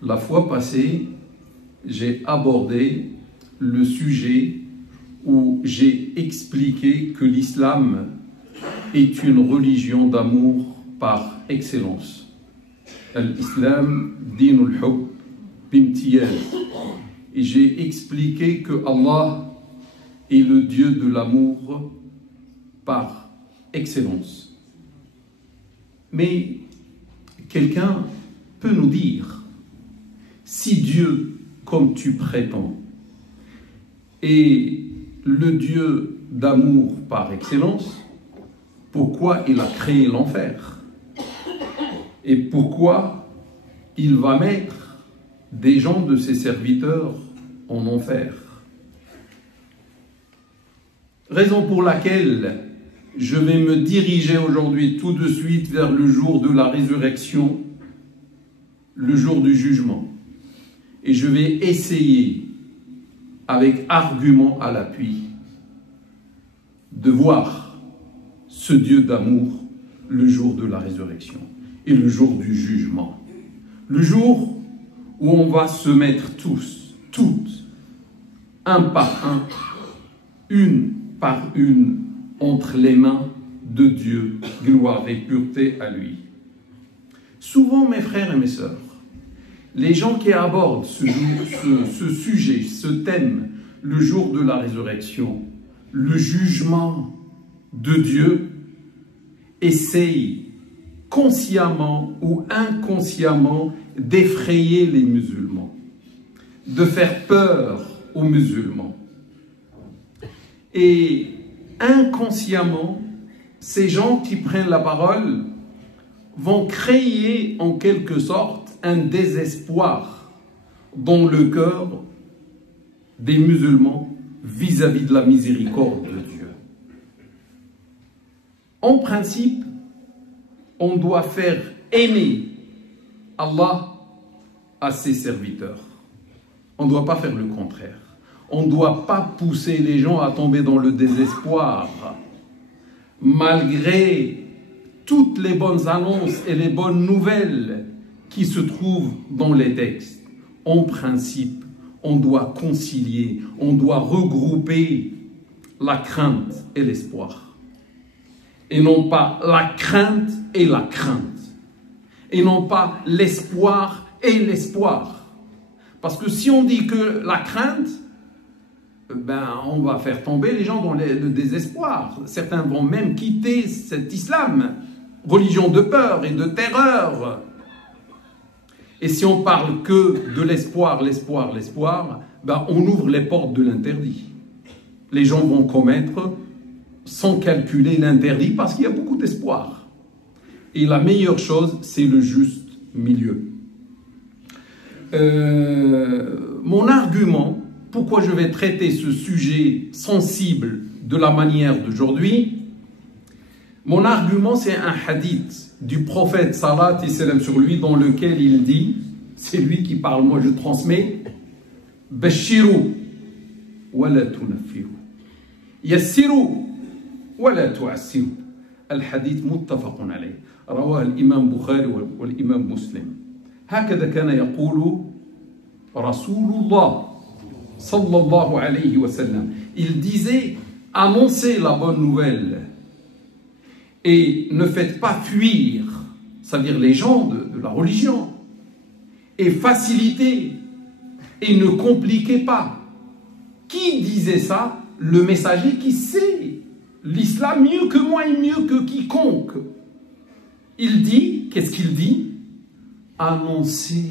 La fois passée, j'ai abordé le sujet où j'ai expliqué que l'islam est une religion d'amour par excellence. L'islam, dinul hub bimtiyaz. Et j'ai expliqué que Allah est le Dieu de l'amour par excellence. Mais quelqu'un peut nous dire, si Dieu, comme tu prétends, est le Dieu d'amour par excellence, pourquoi il a créé l'enfer? Et pourquoi il va mettre des gens de ses serviteurs en enfer? Raison pour laquelle je vais me diriger aujourd'hui tout de suite vers le jour de la résurrection, le jour du jugement. Et je vais essayer, avec argument à l'appui, de voir ce Dieu d'amour le jour de la résurrection et le jour du jugement. Le jour où on va se mettre tous, toutes, un par un, une par une, entre les mains de Dieu, gloire et pureté à lui. Souvent, mes frères et mes sœurs, les gens qui abordent ce sujet, ce thème, le jour de la résurrection, le jugement de Dieu, essayent consciemment ou inconsciemment d'effrayer les musulmans, de faire peur aux musulmans. Et inconsciemment, ces gens qui prennent la parole vont créer en quelque sorte un désespoir dans le cœur des musulmans vis-à-vis de la miséricorde de Dieu. En principe, on doit faire aimer Allah à ses serviteurs. On ne doit pas faire le contraire. On ne doit pas pousser les gens à tomber dans le désespoir, malgré toutes les bonnes annonces et les bonnes nouvelles qui se trouvent dans les textes. En principe, on doit concilier, on doit regrouper la crainte et l'espoir. Et non pas la crainte et la crainte. Et non pas l'espoir et l'espoir. Parce que si on dit que la crainte, on va faire tomber les gens dans le désespoir. Certains vont même quitter cet islam, religion de peur et de terreur. Et si on parle que de l'espoir, l'espoir, l'espoir, on ouvre les portes de l'interdit. Les gens vont commettre sans calculer l'interdit parce qu'il y a beaucoup d'espoir. Et la meilleure chose, c'est le juste milieu. Mon argument, pourquoi je vais traiter ce sujet sensible de la manière d'aujourd'hui, mon argument c'est un hadith du prophète salat et salam sur lui dans lequel il dit, c'est lui qui parle, moi je transmets, Bashiru wa la tunaffiru, yassiru wa la tu'assiru. الحديث متفق عليه رواه الإمام بخاري والإمام مسلم هكذا كان يقول رسول الله صلى الله عليه وسلم. Il disait, annoncez la bonne nouvelle et ne faites pas fuir, c'est-à-dire les gens de la religion, et facilitez et ne compliquez pas. Qui disait ça? Le messager qui sait l'islam mieux que moi et mieux que quiconque. Il dit, qu'est-ce qu'il dit? Annoncez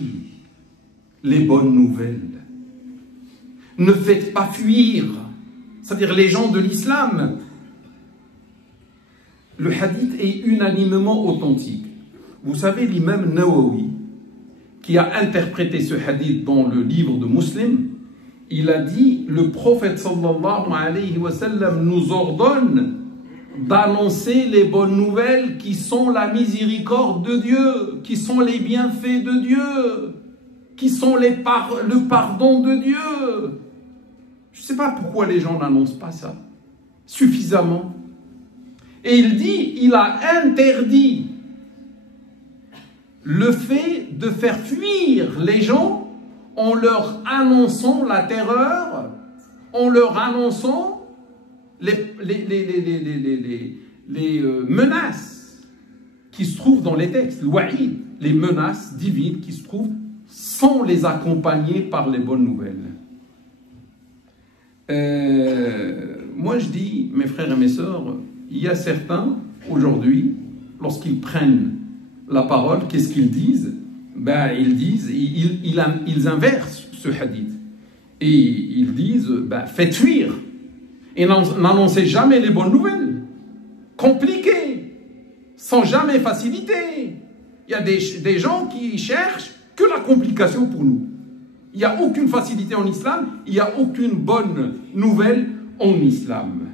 les bonnes nouvelles. Ne faites pas fuir, c'est-à-dire les gens de l'islam. Le hadith est unanimement authentique. Vous savez, l'imam Nawawi, qui a interprété ce hadith dans le livre de Muslim, il a dit, le prophète sallallahu alayhi wa sallam nous ordonne d'annoncer les bonnes nouvelles qui sont la miséricorde de Dieu, qui sont les bienfaits de Dieu, qui sont le pardon de Dieu. Je ne sais pas pourquoi les gens n'annoncent pas ça suffisamment. Et il dit, il a interdit le fait de faire fuir les gens en leur annonçant la terreur, en leur annonçant les menaces qui se trouvent dans les textes, l'oua'id, les menaces divines qui se trouvent sans les accompagner par les bonnes nouvelles. Moi je dis, mes frères et mes sœurs, il y a certains aujourd'hui, lorsqu'ils prennent la parole, qu'est-ce qu'ils disent? Ben, ils inversent ce hadith. Et ils disent, ben, faites fuir. Et n'annoncez jamais les bonnes nouvelles. Compliquées. Sans jamais faciliter. Il y a des gens qui cherchent que la complication pour nous. Il n'y a aucune facilité en islam. Il n'y a aucune bonne nouvelle en islam.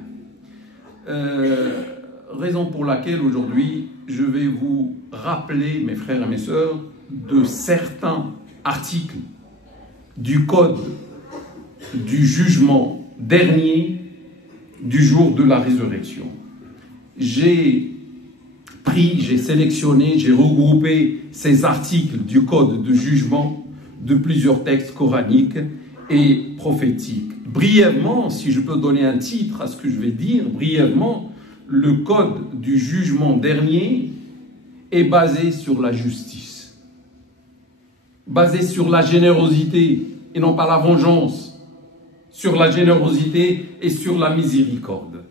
Raison pour laquelle aujourd'hui, je vais vous rappeler, mes frères et mes sœurs, de certains articles du code du jugement dernier du jour de la résurrection. J'ai sélectionné, j'ai regroupé ces articles du code de jugement de plusieurs textes coraniques et prophétiques. Brièvement, si je peux donner un titre à ce que je vais dire, brièvement, le code du jugement dernier est basé sur la justice, basé sur la générosité et non pas la vengeance, sur la générosité et sur la miséricorde.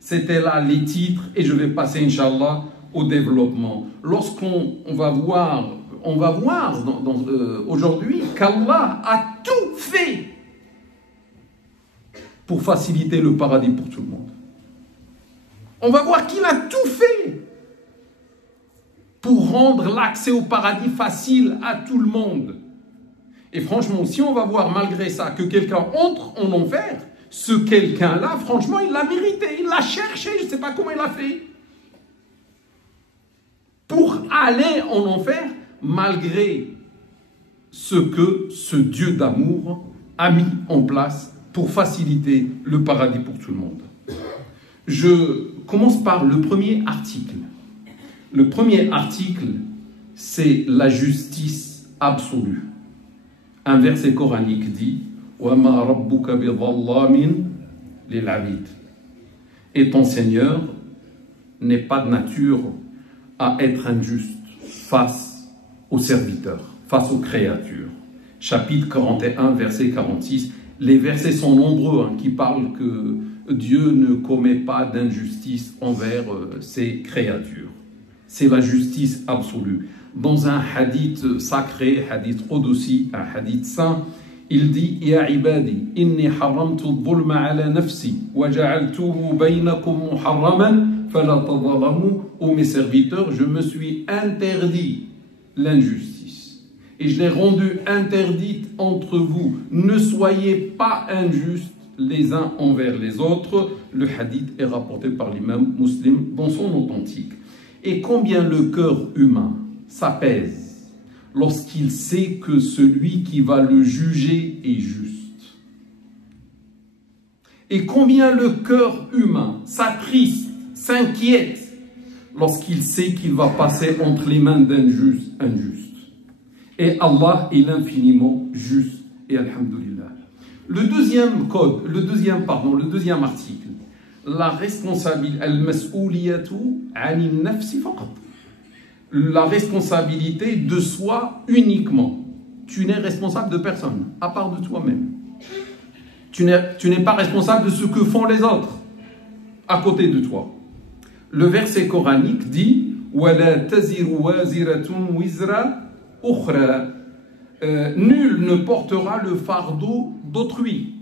C'était là les titres et je vais passer, Inch'Allah, au développement. Lorsqu'on va voir aujourd'hui qu'Allah a tout fait pour faciliter le paradis pour tout le monde. On va voir qu'il a tout fait pour rendre l'accès au paradis facile à tout le monde. Et franchement, si on va voir malgré ça que quelqu'un entre en enfer, ce quelqu'un-là, franchement, il l'a mérité, il l'a cherché, je ne sais pas comment il a fait. Pour aller en enfer, malgré ce que ce Dieu d'amour a mis en place pour faciliter le paradis pour tout le monde. Je commence par le premier article. Le premier article, c'est la justice absolue. Un verset coranique dit « وَمَا رَبُّكَ بِظَلَّامٍ لِلْعَبِيدِ » Et ton Seigneur n'est pas de nature à être injuste face aux serviteurs, face aux créatures. Chapitre 41, verset 46. Les versets sont nombreux qui parlent que Dieu ne commet pas d'injustice envers ses créatures. C'est la justice absolue. Dans un hadith sacré, hadith qudsi, un hadith saint, il dit « Ya ibadi, inni haramtu dhulma ala nafsi, wa ja'altuhu baynakum muharraman, fala tadhalamu » Ô mes serviteurs, je me suis interdit l'injustice. Et je l'ai rendue interdite entre vous. Ne soyez pas injustes les uns envers les autres. Le hadith est rapporté par l'imam Muslim dans son authentique. Et combien le cœur humain s'apaise lorsqu'il sait que celui qui va le juger est juste. Et combien le cœur humain s'attriste, s'inquiète lorsqu'il sait qu'il va passer entre les mains d'un juge injuste. Et Allah est l'infiniment juste. Et alhamdulillah. Le deuxième article. La responsabilité, la responsabilité de soi uniquement. Tu n'es responsable de personne, à part de toi-même. Tu n'es pas responsable de ce que font les autres à côté de toi. Le verset coranique dit وَلَا تَزِرُ وَازِرَةٌ وِزْرَ أُخْرَى Nul ne portera le fardeau d'autrui.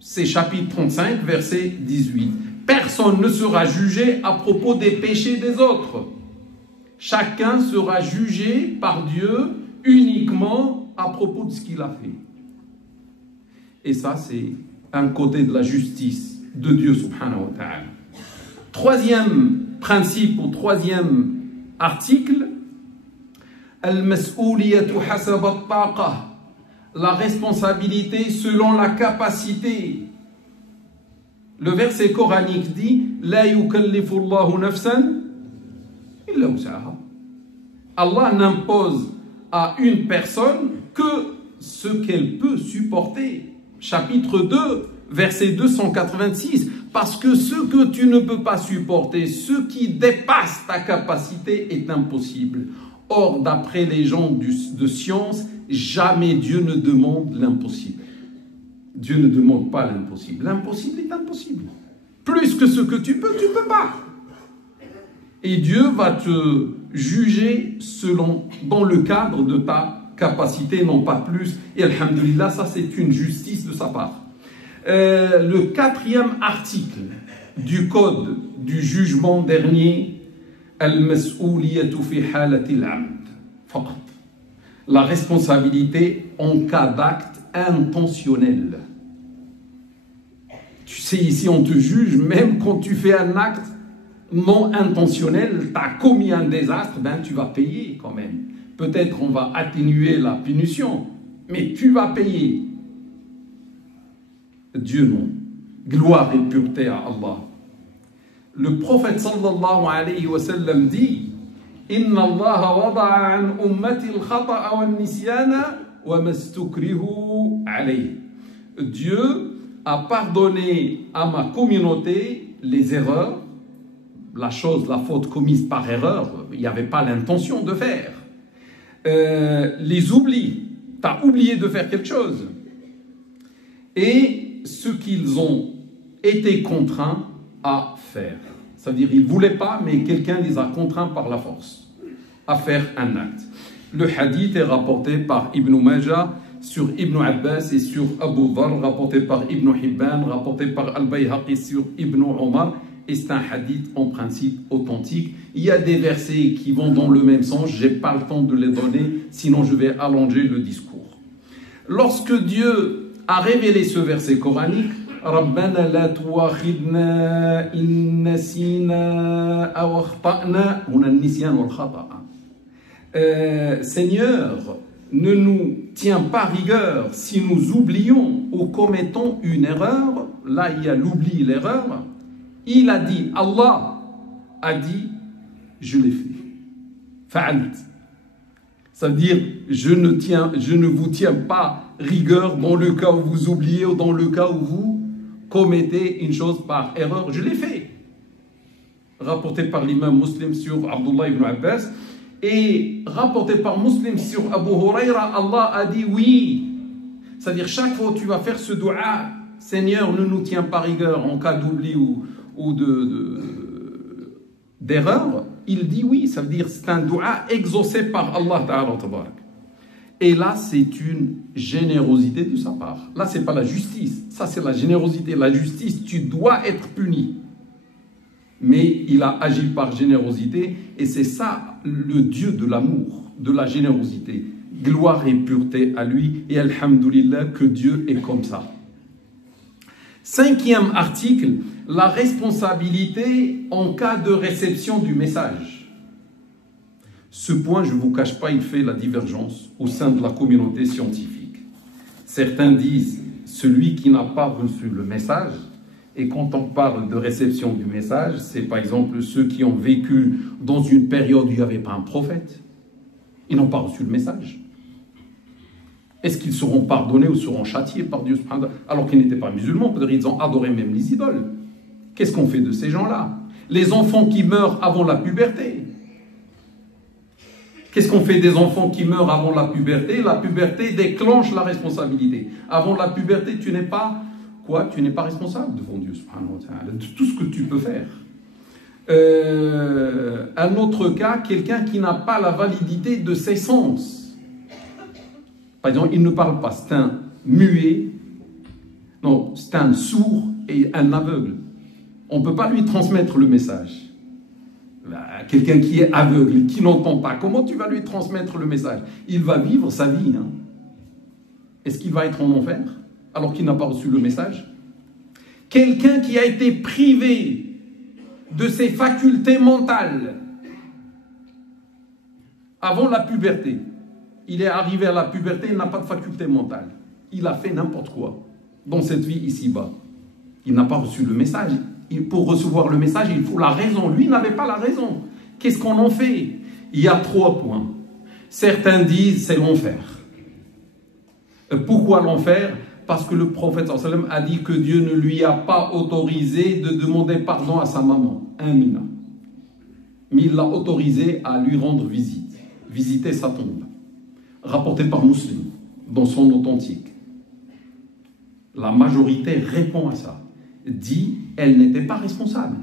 C'est chapitre 35, verset 18. Personne ne sera jugé à propos des péchés des autres. Chacun sera jugé par Dieu uniquement à propos de ce qu'il a fait. Et ça, c'est un côté de la justice de Dieu subhanahu wa ta'ala. Troisième principe ou troisième article, al-mas'ouliyatu hasab at-taqa, la responsabilité selon la capacité. Le verset coranique dit la yukallifu Allahu nafsan illa wus'aha. Allah n'impose à une personne que ce qu'elle peut supporter. Chapitre 2, verset 286. Parce que ce que tu ne peux pas supporter, ce qui dépasse ta capacité est impossible. Or, d'après les gens de science, jamais Dieu ne demande l'impossible. Dieu ne demande pas l'impossible. L'impossible est impossible. Plus que ce que tu peux pas. Et Dieu va te juger dans le cadre de ta capacité, non pas plus. Et alhamdoulilah, ça c'est une justice de sa part. Le 4e article du code du jugement dernier, al-mas'ouliyatu fi halati al-amd, faqat. La responsabilité en cas d'acte intentionnel. Tu sais, ici on te juge même quand tu fais un acte non intentionnel, tu as commis un désastre, ben tu vas payer quand même. Peut-être on va atténuer la punition, mais tu vas payer. Dieu non. Gloire et pureté à Allah. Le prophète sallallahu alayhi wa sallam dit: Inna Allah wada'a an ummati al-khata'a wa al-nisyana wa mastukrihu alayh. Dieu a pardonné à ma communauté les erreurs, la faute commise par erreur, il n'y avait pas l'intention de faire. Les oublis, tu as oublié de faire quelque chose. Et ce qu'ils ont été contraints à faire. C'est-à-dire qu'ils ne voulaient pas, mais quelqu'un les a contraints par la force à faire un acte. Le hadith est rapporté par Ibn Majah, sur Ibn Abbas et sur Abu Dharr, rapporté par Ibn Hibban, rapporté par Al-Bayhaqi sur Ibn Omar. Et c'est un hadith en principe authentique. Il y a des versets qui vont dans le même sens. Je n'ai pas le temps de les donner, sinon je vais allonger le discours. Lorsque Dieu a révélé ce verset coranique, Rabbana la tuakhidna in nasina aw akhta'na, on a nisyan wal khata'a. Seigneur, ne nous tiens pas rigueur si nous oublions ou commettons une erreur. Là, il y a l'oubli, l'erreur. Il a dit, Allah a dit, je l'ai fait. Fa'alt. Ça veut dire, je ne vous tiens pas rigueur dans le cas où vous oubliez ou dans le cas où vous commettez une chose par erreur. Je l'ai fait. Rapporté par l'imam Muslim sur Abdullah ibn Abbas. Et rapporté par Muslim sur Abu Huraira, Allah a dit oui. C'est-à-dire, chaque fois que tu vas faire ce dua, Seigneur, ne nous tiens pas rigueur en cas d'oubli ou d'erreur, il dit oui. Ça veut dire c'est un dua exaucé par Allah Ta'ala. Et là, c'est une générosité de sa part. Là, ce n'est pas la justice. Ça, c'est la générosité. La justice, tu dois être puni. Mais il a agi par générosité. Et c'est ça, le Dieu de l'amour, de la générosité. Gloire et pureté à lui. Et alhamdoulilah, que Dieu est comme ça. 5e article, la responsabilité en cas de réception du message. Ce point, je ne vous cache pas, il fait la divergence au sein de la communauté scientifique. Certains disent celui qui n'a pas reçu le message, et quand on parle de réception du message, c'est par exemple ceux qui ont vécu dans une période où il n'y avait pas un prophète. Ils n'ont pas reçu le message. Est-ce qu'ils seront pardonnés ou seront châtiés par Dieu alors qu'ils n'étaient pas musulmans? Peut-être ils ont adoré même les idoles. Qu'est-ce qu'on fait de ces gens-là? Les enfants qui meurent avant la puberté. Qu'est-ce qu'on fait des enfants qui meurent avant la puberté? La puberté déclenche la responsabilité. Avant la puberté, tu n'es pas quoi? Tu n'es pas responsable devant Dieu subhanahu wa ta'ala de tout ce que tu peux faire. Un autre cas, quelqu'un qui n'a pas la validité de ses sens. Par exemple, il ne parle pas, c'est un muet, non, c'est un sourd et un aveugle. On ne peut pas lui transmettre le message. Quelqu'un qui est aveugle, qui n'entend pas, comment tu vas lui transmettre le message? Il va vivre sa vie. Hein. Est-ce qu'il va être en enfer alors qu'il n'a pas reçu le message? Quelqu'un qui a été privé de ses facultés mentales avant la puberté. Il est arrivé à la puberté, il n'a pas de faculté mentale. Il a fait n'importe quoi dans cette vie ici-bas. Il n'a pas reçu le message. Pour recevoir le message, il faut la raison. Lui n'avait pas la raison. Qu'est-ce qu'on en fait? Il y a 3 points. Certains disent c'est l'enfer. Pourquoi l'enfer? Parce que le prophète sallallahu alayhi wa sallam a dit que Dieu ne lui a pas autorisé de demander pardon à sa maman, Amina. Mais il l'a autorisé à lui rendre visite, visiter sa tombe. Rapporté par Muslim, dans son authentique. La majorité répond à ça. Dit, elle n'était pas responsable.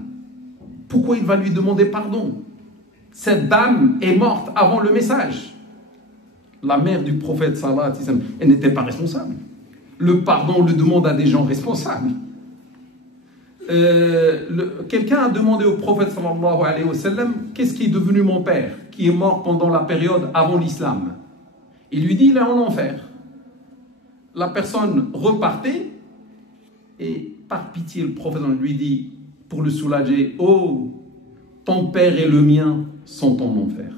Pourquoi il va lui demander pardon? Cette dame est morte avant le message. La mère du prophète sallallahu alayhi wa sallam, elle n'était pas responsable. Le pardon, on le demande à des gens responsables. Quelqu'un a demandé au prophète sallallahu alayhi wa sallam, qu'est-ce qui est devenu mon père, qui est mort pendant la période avant l'islam? Il lui dit, il est en enfer. La personne repartait et par pitié, le prophète lui dit, pour le soulager, oh, ton père et le mien sont en enfer.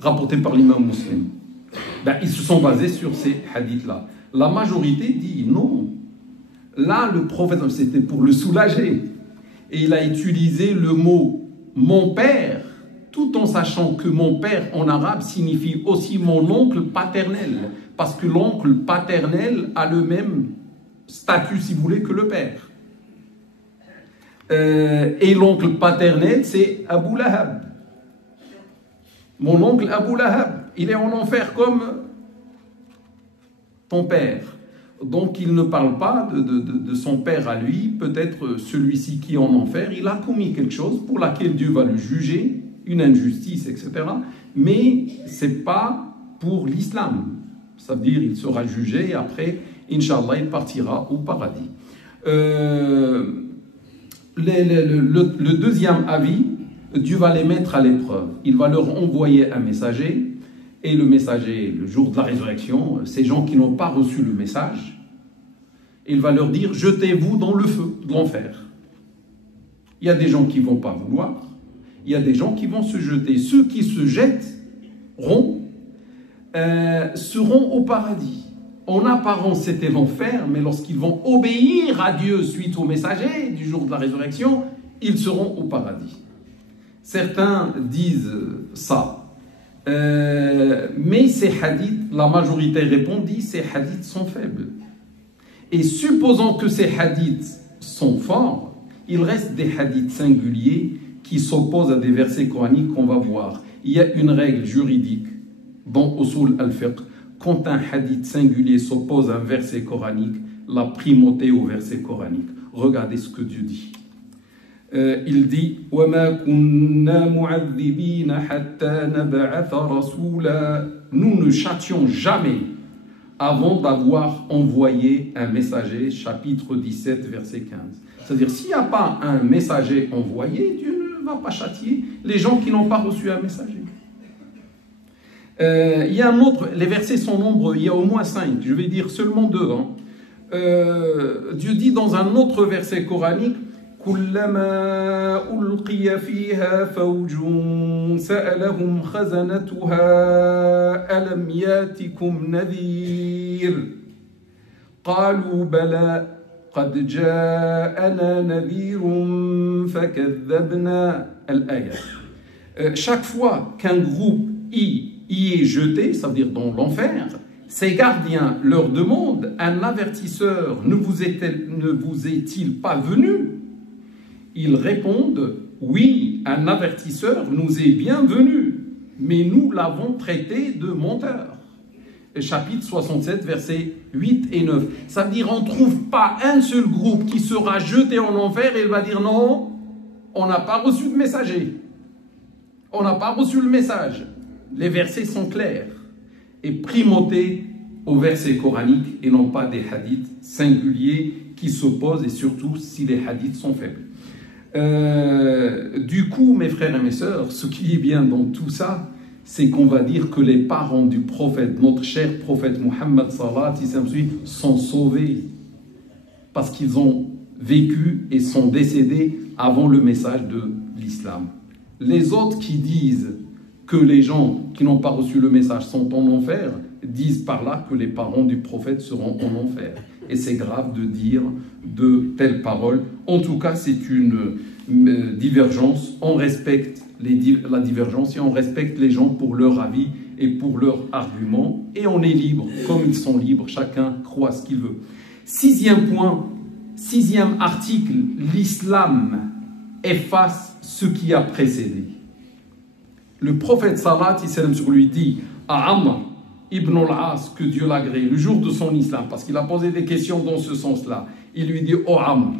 Rapporté par l'imam Muslim. Ben, ils se sont basés sur ces hadiths-là. La majorité dit non. Là, le prophète, c'était pour le soulager. Et il a utilisé le mot « mon père », tout en sachant que mon père en arabe signifie aussi mon oncle paternel. Parce que l'oncle paternel a le même statut, si vous voulez, que le père. Et l'oncle paternel, c'est Abu Lahab. Mon oncle Abu Lahab, il est en enfer comme ton père. Donc il ne parle pas de son père à lui, peut-être celui-ci qui est en enfer, il a commis quelque chose pour laquelle Dieu va le juger, une injustice, etc. Mais ce n'est pas pour l'islam. Ça veut dire qu'il sera jugé et après, Inch'Allah, il partira au paradis. Le deuxième avis, Dieu va les mettre à l'épreuve. Il va leur envoyer un messager. Et le messager, le jour de la résurrection, ces gens qui n'ont pas reçu le message, il va leur dire, jetez-vous dans le feu de l'enfer. Il y a des gens qui ne vont pas vouloir. Il y a des gens qui vont se jeter. Ceux qui se jetteront seront au paradis. En apparence, c'était l'enfer, mais lorsqu'ils vont obéir à Dieu suite au messager du jour de la résurrection, ils seront au paradis. Certains disent ça. Mais ces hadiths, la majorité répondit, ces hadiths sont faibles. Et supposons que ces hadiths sont forts, il reste des hadiths singuliers qui s'opposent à des versets coraniques qu'on va voir. Il y a une règle juridique dans Usul al-Fiqh. Quand un hadith singulier s'oppose à un verset coranique, la primauté au verset coranique. Regardez ce que Dieu dit. Il dit وَمَا كُنَّا مُعَذِّبِينَ حَتَّى نَبْعَثَ رَسُولًا. Nous ne châtions jamais avant d'avoir envoyé un messager, chapitre 17, verset 15. C'est-à-dire, s'il n'y a pas un messager envoyé, Dieu ne va pas châtier les gens qui n'ont pas reçu un messager. Il y a un autre, les versets sont nombreux, il y a au moins 5, je vais dire seulement 2. Dieu dit dans un autre verset coranique, كلما ألقي فيها فوج سألهم خزنتها ألم ياتكم نذير قالوا بلى قد جاءنا نذير فكذبنا الآية. Chaque fois qu'un groupe y est jeté, ça veut dire dans l'enfer, ces gardiens leur demandent, un avertisseur ne vous est-il pas venu? Ils répondent, oui, un avertisseur nous est bien venu, mais nous l'avons traité de menteur. Chapitre 67, versets 8 et 9. Ça veut dire on ne trouve pas un seul groupe qui sera jeté en enfer et il va dire non, on n'a pas reçu de messager. On n'a pas reçu le message. Les versets sont clairs et primautés aux versets coraniques et non pas des hadiths singuliers qui s'opposent et surtout si les hadiths sont faibles. Du coup, mes frères et mes sœurs, ce qui est bien dans tout ça, c'est qu'on va dire que les parents du prophète, notre cher prophète Muhammad sallallahu alayhi wa sallam, sont sauvés parce qu'ils ont vécu et sont décédés avant le message de l'islam. Les autres qui disent que les gens qui n'ont pas reçu le message sont en enfer, disent par là que les parents du prophète seront en enfer. Et c'est grave de dire de telles paroles. En tout cas, c'est une divergence. On respecte la divergence et on respecte les gens pour leur avis et pour leurs arguments et on est libre, comme ils sont libres, chacun croit ce qu'il veut. Sixième point, sixième article, l'islam efface ce qui a précédé. Le prophète salat sur lui dit à Amr ibn al-As, que Dieu l'agrée, le jour de son islam, parce qu'il a posé des questions dans ce sens-là, il lui dit: oh Amr,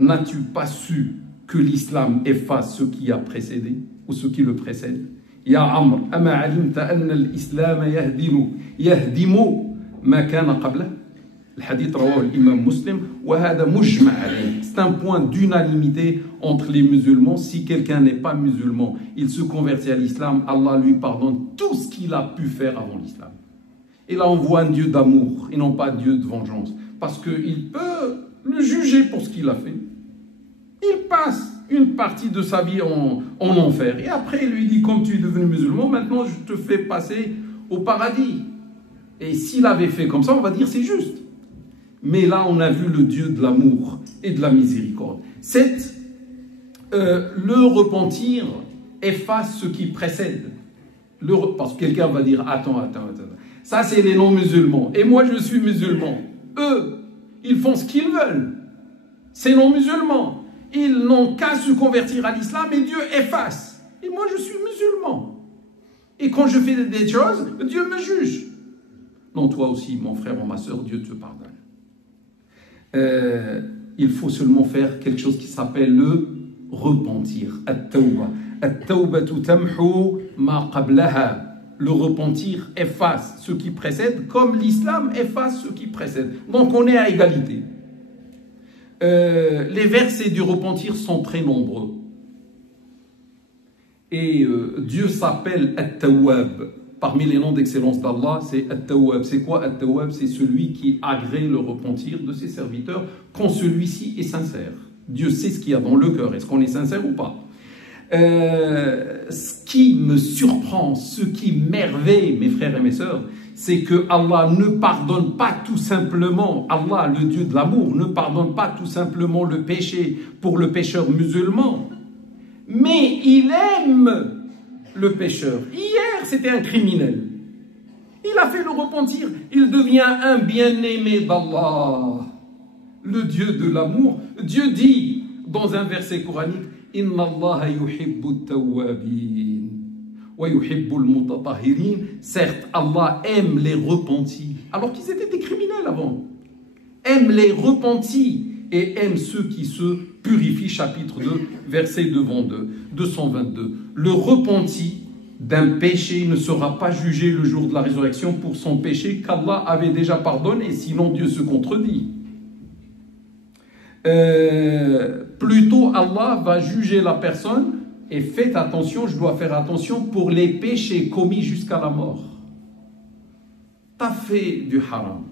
n'as-tu pas su que l'islam efface ce qui a précédé ou ce qui le précède? Ya Amr, ama alimta anna al-islam yahdimu ma kana qabla? Le hadith rawah l'imam Muslim, wa hada mujma' alayh. C'est un point d'unanimité entre les musulmans. Si quelqu'un n'est pas musulman, il se convertit à l'islam, Allah lui pardonne tout ce qu'il a pu faire avant l'islam. Et là on voit un Dieu d'amour et non pas un Dieu de vengeance, parce qu'il peut le juger pour ce qu'il a fait. Il passe une partie de sa vie en enfer. Et après, il lui dit: comme tu es devenu musulman, maintenant je te fais passer au paradis. Et s'il avait fait comme ça, on va dire c'est juste. Mais là, on a vu le Dieu de l'amour et de la miséricorde. Le repentir efface ce qui précède. Parce que quelqu'un va dire: attends. Ça, c'est les non-musulmans. Et moi, je suis musulman. Eux, ils font ce qu'ils veulent. Ces non-musulmans, ils n'ont qu'à se convertir à l'islam et Dieu efface. Et moi, je suis musulman. Et quand je fais des choses, Dieu me juge. Non, toi aussi, mon frère ou ma soeur, Dieu te pardonne. Il faut seulement faire quelque chose qui s'appelle le repentir. At-tawba. At-tawbatu tamhu ma qablaha. Le repentir efface ce qui précède, comme l'islam efface ce qui précède. Donc on est à égalité. Les versets du repentir sont très nombreux. Et Dieu s'appelle At-Tawwab. Parmi les noms d'excellence d'Allah, c'est At-Tawwab. C'est quoi At-Tawwab? C'est celui qui agrée le repentir de ses serviteurs quand celui-ci est sincère. Dieu sait ce qu'il y a dans le cœur. Est-ce qu'on est sincère ou pas? Ce qui me surprend, ce qui m'émerveille, mes frères et mes sœurs, c'est que Allah ne pardonne pas tout simplement, Allah, le Dieu de l'amour, ne pardonne pas tout simplement le péché pour le pécheur musulman, mais il aime le pécheur. Hier, c'était un criminel. Il a fait le repentir, il devient un bien-aimé d'Allah, le Dieu de l'amour. Dieu dit dans un verset coranique: Inna Allah yuhibbu at-tawwabin wa yuhibbu al-mutatahhirin. Certes, Allah aime les repentis, alors qu'ils étaient des criminels avant. Aime les repentis et aime ceux qui se purifient. Chapitre 2, verset 222. Le repenti d'un péché ne sera pas jugé le jour de la résurrection pour son péché qu'Allah avait déjà pardonné, sinon Dieu se contredit. Plutôt Allah va juger la personne, et faites attention, je dois faire attention, pour les péchés commis jusqu'à la mort. Tu as fait du haram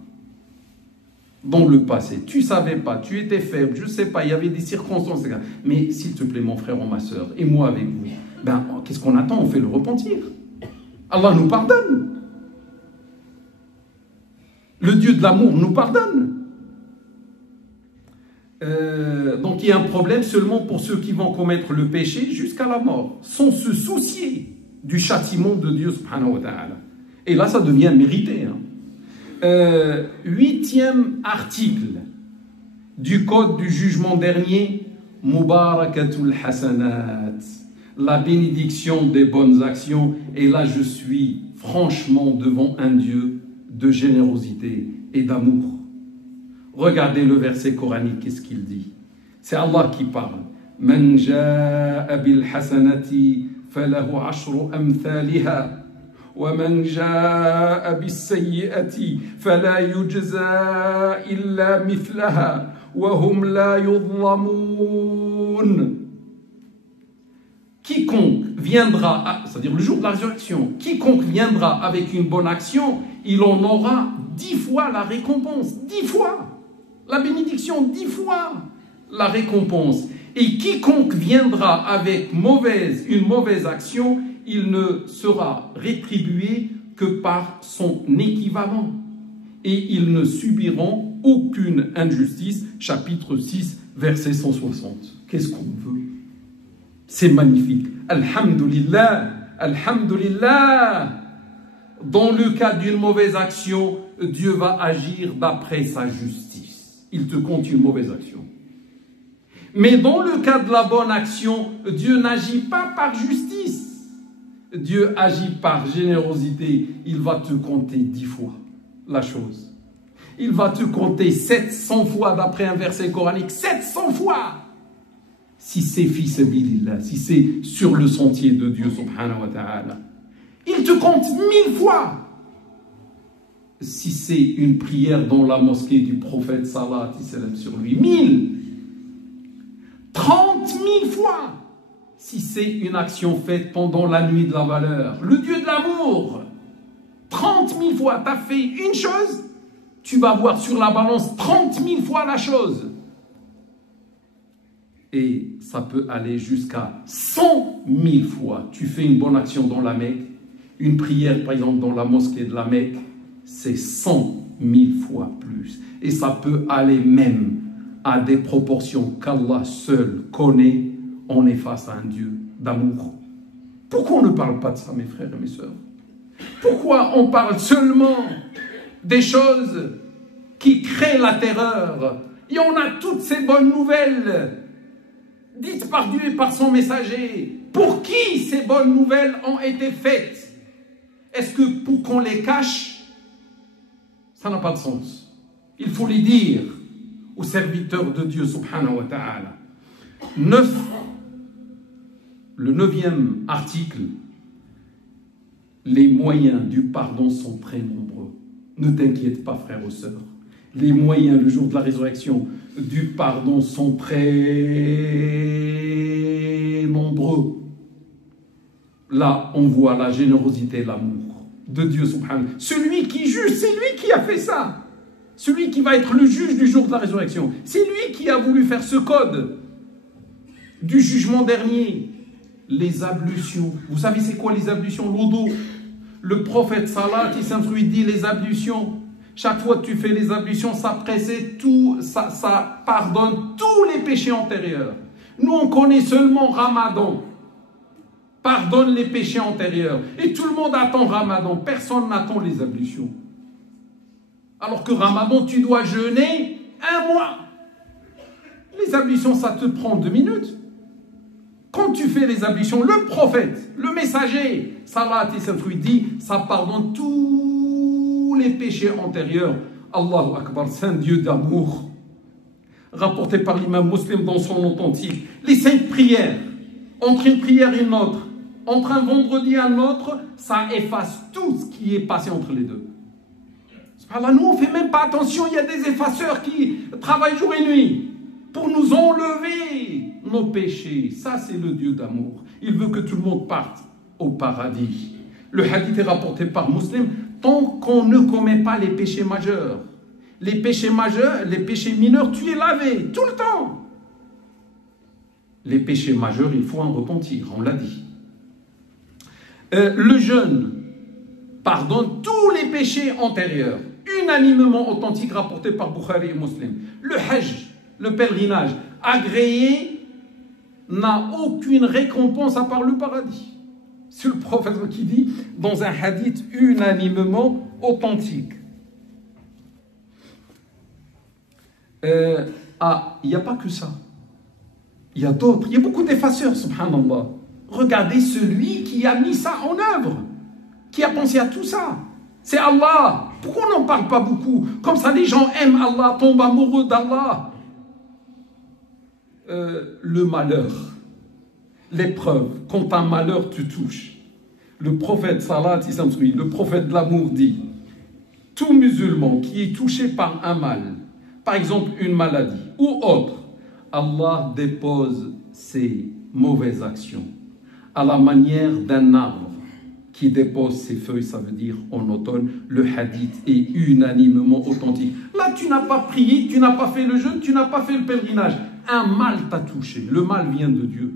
dans le passé, tu ne savais pas, tu étais faible, je ne sais pas, il y avait des circonstances, mais s'il te plaît mon frère ou ma soeur, et moi avec vous, ben, qu'est-ce qu'on attend? On fait le repentir. Allah nous pardonne. Le Dieu de l'amour nous pardonne. Donc il y a un problème seulement pour ceux qui vont commettre le péché jusqu'à la mort, sans se soucier du châtiment de Dieu subhanahu wa ta'ala. Et là ça devient mérité. Huitième article du code du jugement dernier, Mubarakatul Hasanat, la bénédiction des bonnes actions. Et là je suis franchement devant un Dieu de générosité et d'amour. Regardez le verset coranique, qu'est-ce qu'il dit? C'est Allah qui parle. Man jaa bil hasanati falahu ashru amthaliha wa man jaa bis sayyiati fala yujza illa mithlaha wa hum la yuzlamun. Quiconque viendra, c'est-à-dire le jour de la résurrection, quiconque viendra avec une bonne action, il en aura 10 fois la récompense, 10 fois. La bénédiction, 10 fois la récompense. Et quiconque viendra avec une mauvaise action, il ne sera rétribué que par son équivalent. Et ils ne subiront aucune injustice. Chapitre 6, verset 160. Qu'est-ce qu'on veut? C'est magnifique. Alhamdulillah, Alhamdulillah. Dans le cas d'une mauvaise action, Dieu va agir d'après sa justice. Il te compte une mauvaise action. Mais dans le cas de la bonne action, Dieu n'agit pas par justice. Dieu agit par générosité. Il va te compter 10 fois la chose. Il va te compter 700 fois d'après un verset coranique. 700 fois! Si c'est fi sabilillah, si c'est sur le sentier de Dieu subhanahu wa ta'ala. Il te compte 1000 fois. Si c'est une prière dans la mosquée du prophète salat sur lui, 1000. 30 000 fois. Si c'est une action faite pendant la nuit de la valeur, le Dieu de l'amour, 30 000 fois, tu as fait une chose, tu vas voir sur la balance 30 000 fois la chose. Et ça peut aller jusqu'à 100 000 fois. Tu fais une bonne action dans la Mecque, une prière par exemple dans la mosquée de la Mecque, c'est 100 000 fois plus. Et ça peut aller même à des proportions qu'Allah seul connaît. On est face à un Dieu d'amour. Pourquoi on ne parle pas de ça, mes frères et mes sœurs? Pourquoi on parle seulement des choses qui créent la terreur? Et on a toutes ces bonnes nouvelles dites par Dieu et par son messager. Pour qui ces bonnes nouvelles ont été faites? Est-ce que pour qu'on les cache? Ça n'a pas de sens. Il faut les dire aux serviteurs de Dieu subhanahu wa ta'ala. Le 9e article. Les moyens du pardon sont très nombreux. Ne t'inquiète pas, frères et sœurs. Les moyens, le jour de la résurrection, du pardon sont très nombreux. Là, on voit la générosité et l'amour de Dieu subhanahu. Celui qui juge, c'est lui qui a fait ça. Celui qui va être le juge du jour de la résurrection. C'est lui qui a voulu faire ce code du jugement dernier. Les ablutions. Vous savez c'est quoi les ablutions? L'oudou. Le prophète Salat, il dit les ablutions. Chaque fois que tu fais les ablutions, ça pardonne tous les péchés antérieurs. Nous, on connaît seulement Ramadan. Pardonne les péchés antérieurs. Et tout le monde attend Ramadan. Personne n'attend les ablutions. Alors que Ramadan, tu dois jeûner 1 mois. Les ablutions, ça te prend 2 minutes. Quand tu fais les ablutions, le prophète, le messager, Salat et dit, ça pardonne tous les péchés antérieurs. Allahu Akbar, c'est un Dieu d'amour. Rapporté par l'imam Muslim dans son authentique. Les 5 prières, entre une prière et une autre, entre un vendredi et un autre, ça efface tout ce qui est passé entre les deux. Nous, on ne fait même pas attention, il y a des effaceurs qui travaillent jour et nuit pour nous enlever nos péchés. Ça, c'est le Dieu d'amour. Il veut que tout le monde parte au paradis. Le hadith est rapporté par Muslim. Tant qu'on ne commet pas les péchés majeurs, les péchés mineurs, tu es lavé tout le temps. Les péchés majeurs, il faut en repentir, on l'a dit. Le jeûne pardonne tous les péchés antérieurs. Unanimement authentique, rapporté par Bukhari et Muslim. Le hajj, le pèlerinage agréé, n'a aucune récompense à part le paradis. C'est le prophète qui dit dans un hadith unanimement authentique. Il n'y a pas que ça. Il y a d'autres. Il y a beaucoup d'effaceurs, subhanallah. Regardez celui qui a mis ça en œuvre, qui a pensé à tout ça. C'est Allah. Pourquoi on n'en parle pas beaucoup? Comme ça, les gens aiment Allah, tombent amoureux d'Allah. Le malheur, l'épreuve, quand un malheur te touche. Le prophète Salat, le prophète de l'amour dit, tout musulman qui est touché par un mal, par exemple une maladie ou autre, Allah dépose ses mauvaises actions à la manière d'un arbre qui dépose ses feuilles, ça veut dire en automne. Le hadith est unanimement authentique. Là, tu n'as pas prié, tu n'as pas fait le jeûne, tu n'as pas fait le pèlerinage. Un mal t'a touché. Le mal vient de Dieu.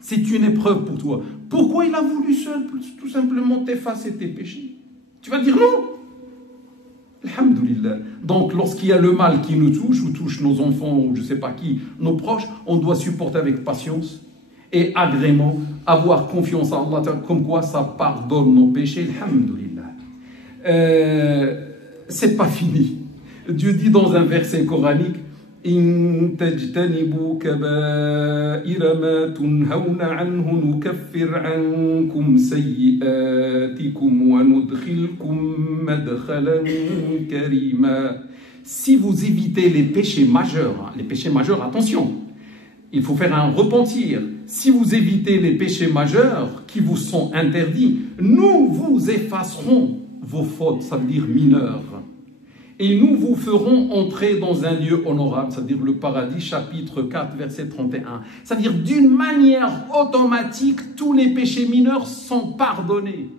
C'est une épreuve pour toi. Pourquoi il a voulu seul, tout simplement t'effacer tes péchés? Tu vas dire non. Alhamdulillah. Donc, lorsqu'il y a le mal qui nous touche, ou touche nos enfants, ou je ne sais pas qui, nos proches, on doit supporter avec patience Et agrément, avoir confiance en Allah, comme quoi ça pardonne nos péchés, alhamdoulilah. C'est pas fini. Dieu dit dans un verset coranique, إن تجتنبوا كبائر ما تنهون عنه نكفر عنكم سيئاتكم وندخلكم مدخلا كريما. Si vous évitez les péchés majeurs, attention, il faut faire un repentir. Si vous évitez les péchés majeurs qui vous sont interdits, nous vous effacerons vos fautes, ça veut dire mineures. Et nous vous ferons entrer dans un lieu honorable, c'est-à-dire le paradis, chapitre 4, verset 31. C'est-à-dire d'une manière automatique, tous les péchés mineurs sont pardonnés,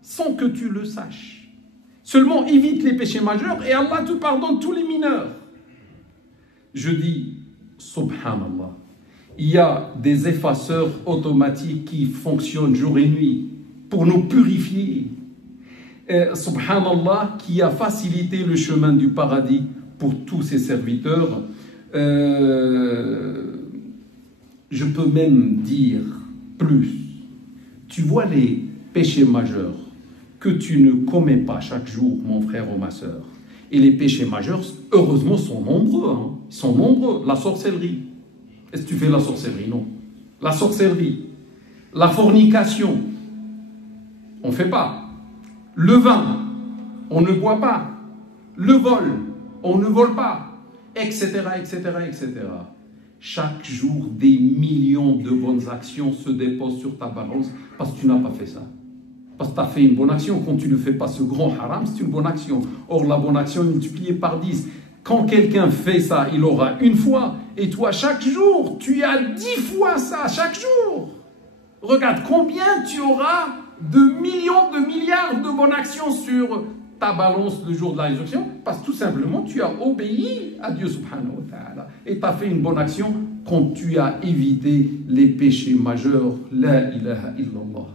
sans que tu le saches. Seulement évite les péchés majeurs et Allah te pardonne tous les mineurs. Je dis, subhanallah, il y a des effaceurs automatiques qui fonctionnent jour et nuit pour nous purifier. Subhanallah, qui a facilité le chemin du paradis pour tous ses serviteurs. Je peux même dire plus. Tu vois les péchés majeurs que tu ne commets pas chaque jour, mon frère ou ma soeur. Et les péchés majeurs, heureusement, sont nombreux. Hein. Ils sont nombreux. La sorcellerie. Est-ce que tu fais la sorcellerie? Non. La sorcellerie. La fornication. On ne fait pas. Le vin, on ne boit pas. Le vol, on ne vole pas. Etc., etc., etc. Chaque jour, des millions de bonnes actions se déposent sur ta balance parce que tu n'as pas fait ça. Parce que tu as fait une bonne action. Quand tu ne fais pas ce grand haram, c'est une bonne action. Or, la bonne action est multipliée par 10. Quand quelqu'un fait ça, il aura une fois. Et toi, chaque jour, tu as 10 fois ça, chaque jour. Regarde combien tu auras de millions, de milliards de bonnes actions sur ta balance le jour de la résurrection, parce que tout simplement tu as obéi à Dieu subhanahu wa ta'ala et tu as fait une bonne action quand tu as évité les péchés majeurs. La ilaha illallah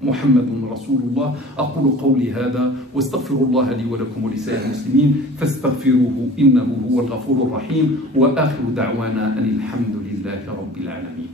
Muhammadun Rasulullah. أقول قولي هذا واستغفر الله لي ولكم ولسائر المسلمين فاستغفروه إنه هو الغفور الرحيم وآخر دعوانا أن الحمد لله رب العالمين.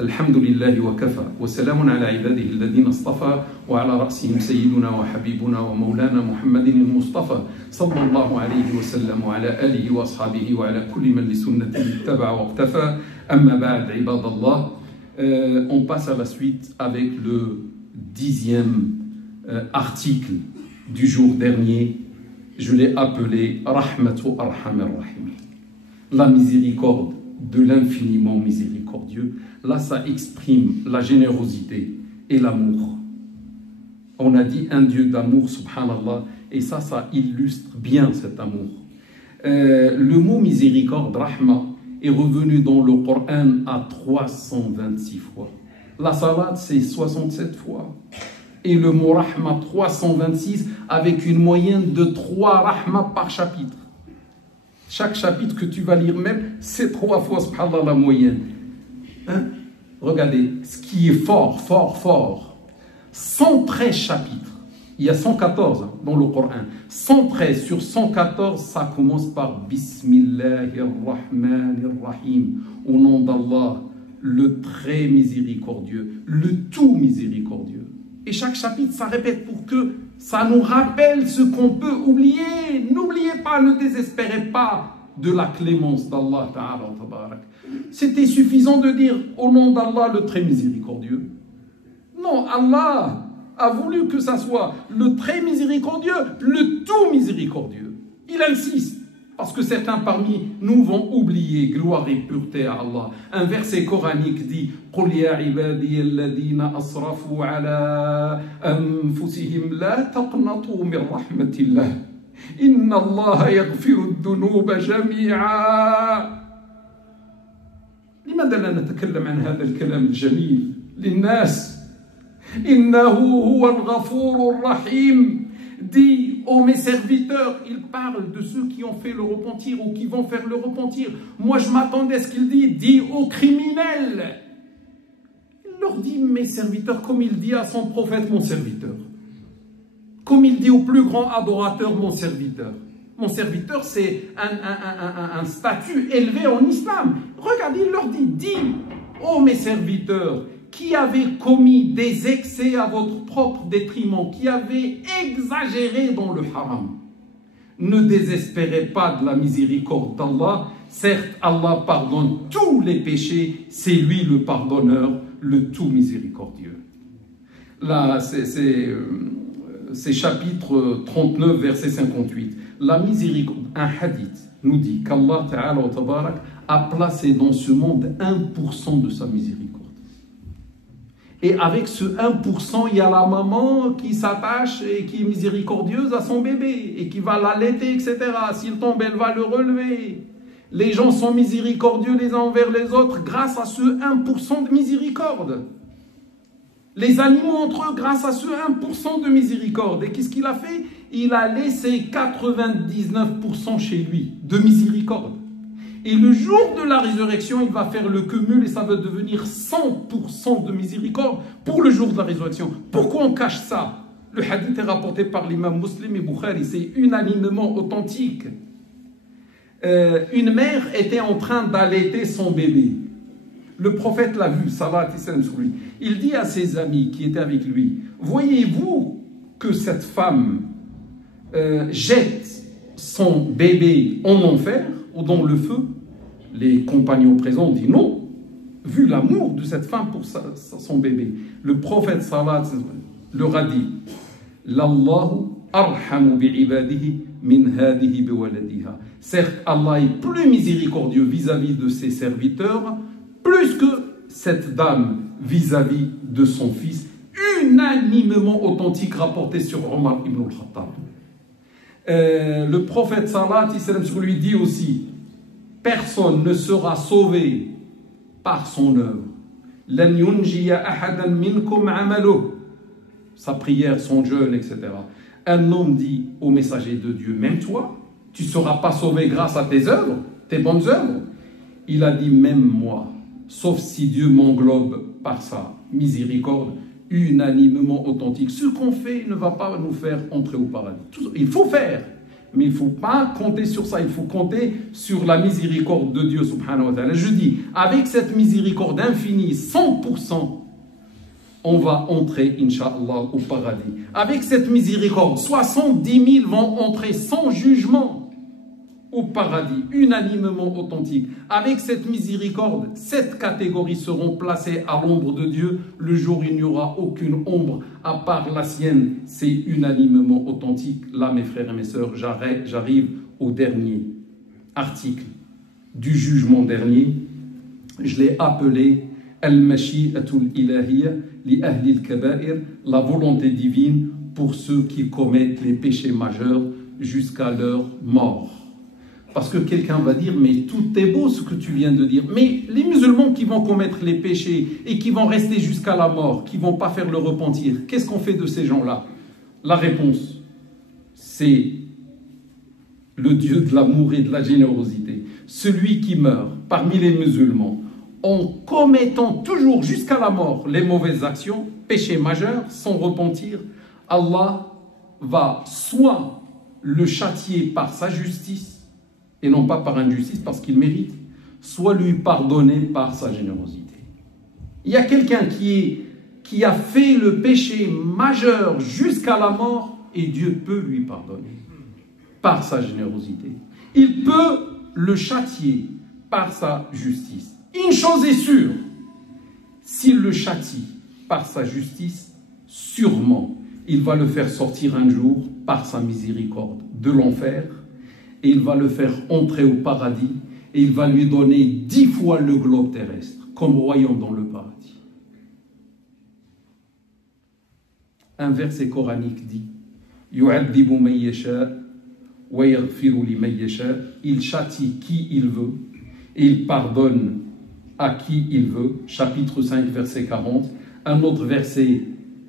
الحمد لله وكفى وسلام على عباده الذين اصطفى وعلى رأسهم سيدنا وحبيبنا ومولانا محمد المصطفى صلى الله عليه وسلم وعلى آله وأصحابه وعلى كل من لسنته اتبع واقتفى. أما بعد عباد الله. On passe à la suite avec le 10e article du jour dernier. Je l'ai appelé Rahmatu Arhamir Rahim, la miséricorde de l'infiniment miséricordieux. Là, ça exprime la générosité et l'amour. On a dit un Dieu d'amour, subhanallah, et ça illustre bien cet amour. Le mot miséricorde, rahma, est revenu dans le Coran à 326 fois. La salat, c'est 67 fois. Et le mot rahma, 326, avec une moyenne de 3 rahma par chapitre. Chaque chapitre que tu vas lire même, c'est 3 fois, subhanallah, la moyenne. Hein? Regardez, ce qui est fort, fort, fort. 113 chapitres. Il y a 114 dans le Coran. 113 sur 114, ça commence par Bismillahirrahmanirrahim. Au nom d'Allah, le très miséricordieux, le tout miséricordieux. Et chaque chapitre, ça répète pour que ça nous rappelle ce qu'on peut oublier. N'oubliez pas, ne désespérez pas de la clémence d'Allah Ta'ala. C'était suffisant de dire au nom d'Allah le très miséricordieux. Non, Allah a voulu que ça soit le très miséricordieux, le tout miséricordieux. Il insiste, parce que certains parmi nous vont oublier, gloire et pureté à Allah. Un verset coranique dit قُلْ يَا عِبَادِيَ الَّذِينَ أَسْرَفُوا عَلَىٰ أَنفُسِهِمْ لَا تَقْنَطُوا مِنْ رَحْمَةِ اللَّهِ إِنَّ اللَّهَ يَغْفِرُ الذُّنُوبَ جَمِيعًا. لماذا لا نتكلم عن هذا الكلام الجميل للناس؟ إنه هو الغفور الرحيم. Dit, ô mes serviteurs, il parle de ceux qui ont fait le repentir ou qui vont faire le repentir. Moi, je m'attendais à ce qu'il dit aux criminels. Il leur dit, mes serviteurs, comme il dit à son prophète, mon serviteur. Comme il dit au plus grand adorateur, mon serviteur. Mon serviteur, c'est un statut élevé en islam. Regardez, il leur dit, dis, ô mes serviteurs, qui avez commis des excès à votre propre détriment, qui avez exagéré dans le haram, ne désespérez pas de la miséricorde d'Allah. Certes, Allah pardonne tous les péchés, c'est lui le pardonneur, le tout miséricordieux. Là, c'est chapitre 39, verset 58. La miséricorde, un hadith nous dit qu'Allah Ta'ala wa Tabarak a placé dans ce monde 1% de sa miséricorde. Et avec ce 1%, il y a la maman qui s'attache et qui est miséricordieuse à son bébé et qui va l'allaiter, etc. S'il tombe, elle va le relever. Les gens sont miséricordieux les uns envers les autres grâce à ce 1% de miséricorde. Les animaux entre eux grâce à ce 1% de miséricorde. Et qu'est-ce qu'il a fait? Il a laissé 99% chez lui de miséricorde. Et le jour de la résurrection, il va faire le cumul et ça va devenir 100% de miséricorde pour le jour de la résurrection. Pourquoi on cache ça? Le hadith est rapporté par l'imam Muslim et Bukhari, c'est unanimement authentique. Une mère était en train d'allaiter son bébé. Le prophète l'a vu, salat et salam sur lui. Il dit à ses amis qui étaient avec lui, voyez-vous que cette femme jette son bébé en enfer ou dans le feu? Les compagnons présents ont dit non, vu l'amour de cette femme pour son bébé. Le prophète salat leur a dit, l'Allahu arhamu bi'ibadihi min hadihi biwaladiha. Certes, Allah est plus miséricordieux vis-à-vis de ses serviteurs, plus que cette dame vis-à-vis de son fils, unanimement authentique rapporté sur Omar ibn al-Khattab. Le prophète sallallahu alayhi wa sallam sur lui dit aussi, personne ne sera sauvé par son œuvre. Lan yunjiya ahadan minkum amaluh. Sa prière, son jeûne, etc. Un homme dit au messager de Dieu, même toi, tu ne seras pas sauvé grâce à tes œuvres, tes bonnes œuvres. Il a dit, même moi, sauf si Dieu m'englobe par sa miséricorde, unanimement authentique. Ce qu'on fait ne va pas nous faire entrer au paradis. Il faut faire, mais il ne faut pas compter sur ça. Il faut compter sur la miséricorde de Dieu, subhanahu wa ta'ala. Je dis, avec cette miséricorde infinie, 100%, on va entrer, Inch'Allah, au paradis. Avec cette miséricorde, 70 000 vont entrer sans jugement au paradis, unanimement authentique. Avec cette miséricorde, 7 catégories seront placées à l'ombre de Dieu. Le jour où il n'y aura aucune ombre à part la sienne, c'est unanimement authentique. Là, mes frères et mes sœurs, j'arrive au dernier article du jugement dernier. Je l'ai appelé Al-Mashi'atul Ilahiyya li ahli al-kaba'ir, la volonté divine pour ceux qui commettent les péchés majeurs jusqu'à leur mort. Parce que quelqu'un va dire, mais tout est beau ce que tu viens de dire. Mais les musulmans qui vont commettre les péchés et qui vont rester jusqu'à la mort, qui ne vont pas faire le repentir, qu'est-ce qu'on fait de ces gens-là? La réponse, c'est le Dieu de l'amour et de la générosité. Celui qui meurt parmi les musulmans en commettant toujours jusqu'à la mort les mauvaises actions, péchés majeurs, sans repentir, Allah va soit le châtier par sa justice, et non pas par injustice parce qu'il mérite, soit lui pardonner par sa générosité. Il y a quelqu'un qui a fait le péché majeur jusqu'à la mort et Dieu peut lui pardonner par sa générosité. Il peut le châtier par sa justice. Une chose est sûre, s'il le châtie par sa justice, sûrement il va le faire sortir un jour par sa miséricorde de l'enfer et il va le faire entrer au paradis et il va lui donner 10 fois le globe terrestre comme royaume dans le paradis. Un verset coranique dit yu'adhibu man yasha wa yaghfiru liman yasha. Il châtie qui il veut et il pardonne à qui il veut. Chapitre 5 verset 40. Un autre verset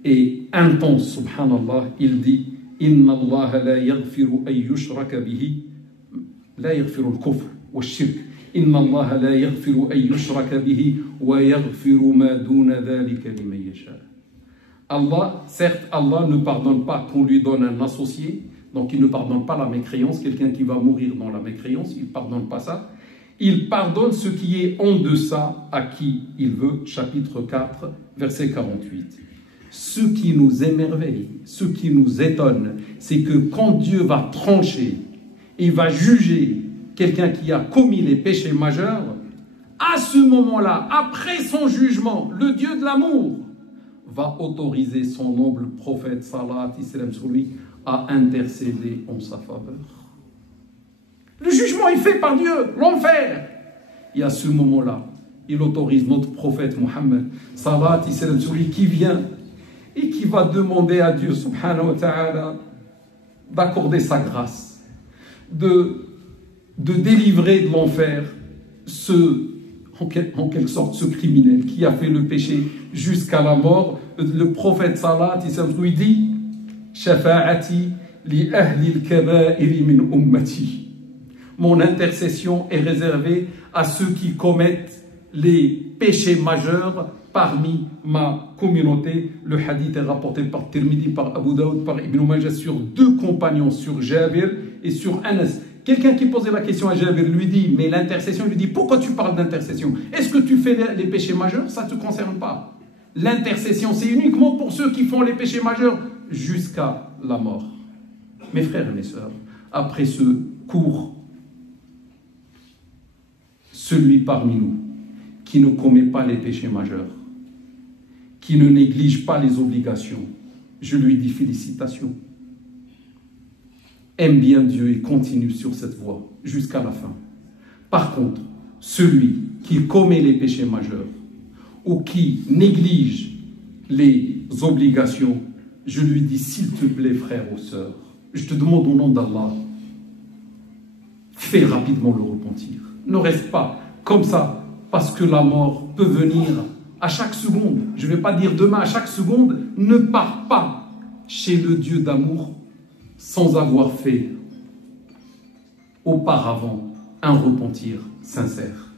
est intense, subhanallah. Il dit inna Allah la yaghfiru an yushraka bihi لا يغفر الكفر والشرك إن الله لا يغفر أن يشرك به ويغفر ما دون ذلك لمن يشاء. Allah, certes, Allah ne pardonne pas qu'on lui donne un associé, Donc il ne pardonne pas la mécréance, quelqu'un qui va mourir dans la mécréance, il ne pardonne pas ça. Il pardonne ce qui est en deçà à qui il veut. Chapitre 4, verset 48. Ce qui nous émerveille, ce qui nous étonne, c'est que quand Dieu va trancher, il va juger quelqu'un qui a commis les péchés majeurs, à ce moment-là, après son jugement, le Dieu de l'amour va autoriser son noble prophète, salat islam sur lui, à intercéder en sa faveur. Le jugement est fait par Dieu, l'enfer. Et à ce moment-là, il autorise notre prophète Mohammed, salat islam sur lui, qui vient et qui va demander à Dieu, subhanahu wa ta'ala, d'accorder sa grâce, de délivrer de l'enfer en quelque sorte ce criminel qui a fait le péché jusqu'à la mort. Le prophète salat islam sur lui dit Shafa'ati li ahli al-kaba'iri min ummati. Mon intercession est réservée à ceux qui commettent les péchés majeurs parmi ma communauté. Le hadith est rapporté par Tirmidhi, par Abu Daoud, par Ibn Majah sur deux compagnons, sur Jabir et sur Anas. Quelqu'un qui posait la question à Jabir lui dit, mais l'intercession, il lui dit, pourquoi tu parles d'intercession? Est-ce que tu fais les péchés majeurs? Ça ne te concerne pas. L'intercession, c'est uniquement pour ceux qui font les péchés majeurs jusqu'à la mort. Mes frères et mes sœurs, après ce cours, celui parmi nous qui ne commet pas les péchés majeurs, qui ne néglige pas les obligations, je lui dis félicitations. Aime bien Dieu et continue sur cette voie jusqu'à la fin. Par contre, celui qui commet les péchés majeurs ou qui néglige les obligations, je lui dis, s'il te plaît, frère ou sœur, je te demande au nom d'Allah, fais rapidement le repentir. Ne reste pas comme ça, parce que la mort peut venir à chaque seconde. Je ne vais pas dire demain, à chaque seconde. Ne pars pas chez le Dieu d'amour sans avoir fait auparavant un repentir sincère.